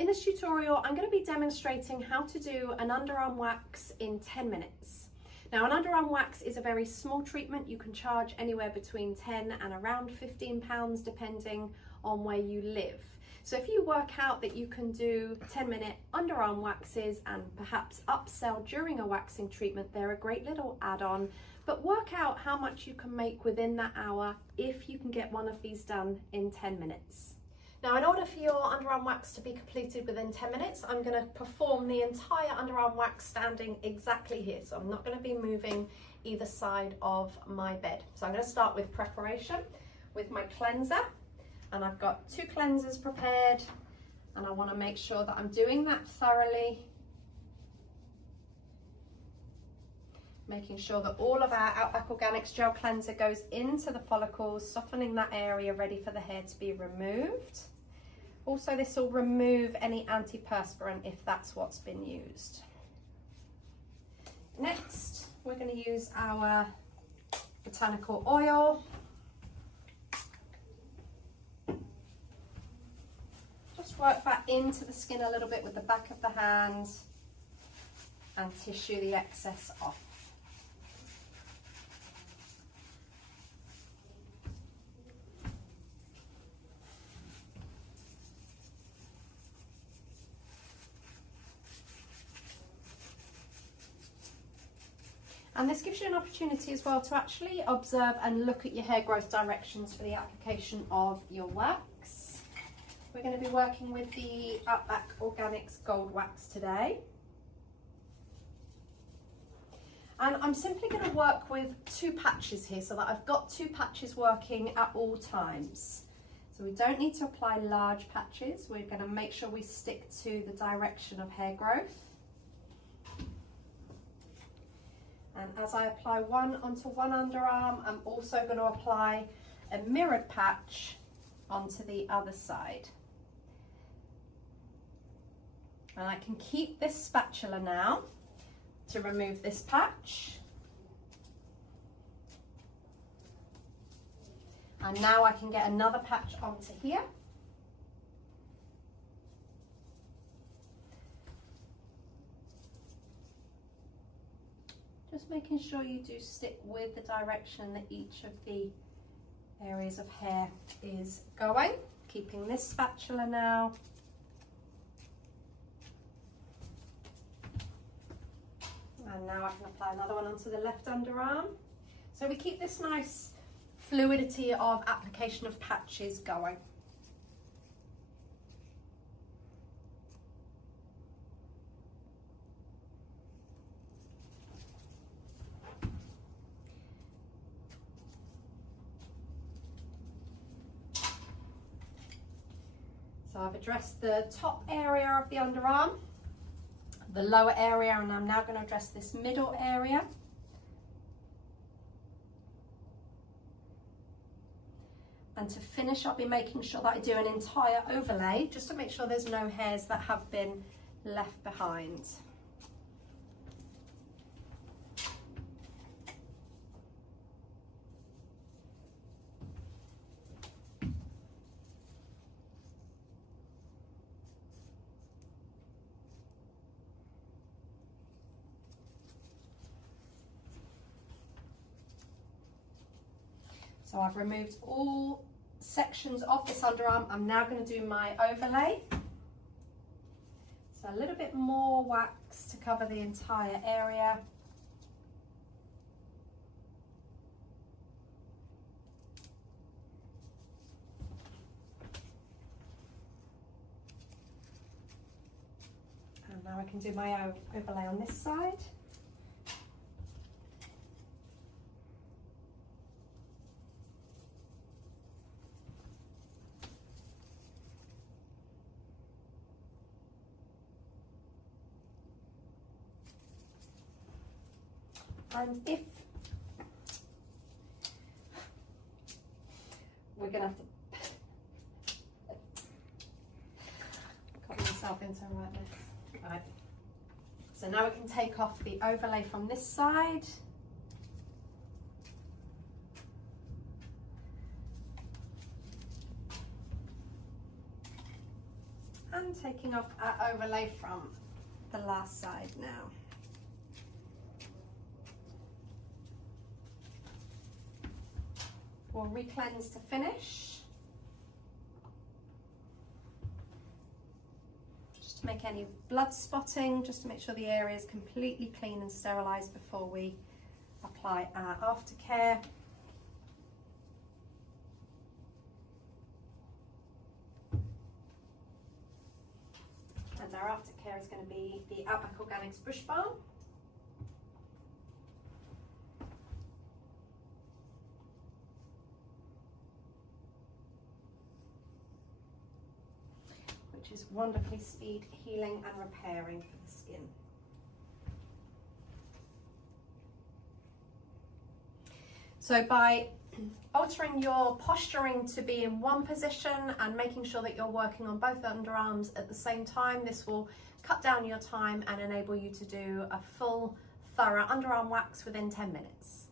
In this tutorial, I'm going to be demonstrating how to do an underarm wax in 10 minutes. Now, an underarm wax is a very small treatment. You can charge anywhere between 10 and around £15 depending on where you live. So if you work out that you can do 10-minute underarm waxes and perhaps upsell during a waxing treatment, they're a great little add-on, but work out how much you can make within that hour if you can get one of these done in 10 minutes. Now, in order for your underarm wax to be completed within 10 minutes, I'm going to perform the entire underarm wax standing exactly here. So I'm not going to be moving either side of my bed. So I'm going to start with preparation with my cleanser. And I've got 2 cleansers prepared. And I want to make sure that I'm doing that thoroughly. Making sure that all of our Outback Organics gel cleanser goes into the follicles, softening that area, ready for the hair to be removed. Also, this will remove any antiperspirant if that's what's been used. Next, we're going to use our botanical oil. Just work that into the skin a little bit with the back of the hand and tissue the excess off. And this gives you an opportunity as well to actually observe and look at your hair growth directions for the application of your wax. We're going to be working with the Outback Organics Gold Wax today. And I'm simply going to work with 2 patches here so that I've got 2 patches working at all times. So we don't need to apply large patches. We're going to make sure we stick to the direction of hair growth. And as I apply one onto one underarm, I'm also going to apply a mirrored patch onto the other side. And I can keep this spatula now to remove this patch. And now I can get another patch onto here. Just making sure you do stick with the direction that each of the areas of hair is going. Keeping this spatula now. And now I can apply another one onto the left underarm. So we keep this nice fluidity of application of patches going. So I've addressed the top area of the underarm, the lower area, and I'm now going to address this middle area. And to finish, I'll be making sure that I do an entire overlay, just to make sure there's no hairs that have been left behind. So I've removed all sections of this underarm. I'm now going to do my overlay. So a little bit more wax to cover the entire area. And now I can do my overlay on this side. And if we're going to have to cut myself into like this. Right. So now we can take off the overlay from this side. And taking off our overlay from the last side now. We'll re-cleanse to finish. Just to make any blood spotting, just to make sure the area is completely clean and sterilised before we apply our aftercare. And our aftercare is going to be the Outback Organics Bush Balm. Which is wonderfully speed healing and repairing for the skin. So by altering your posturing to be in one position and making sure that you're working on both underarms at the same time, this will cut down your time and enable you to do a full, thorough underarm wax within 10 minutes.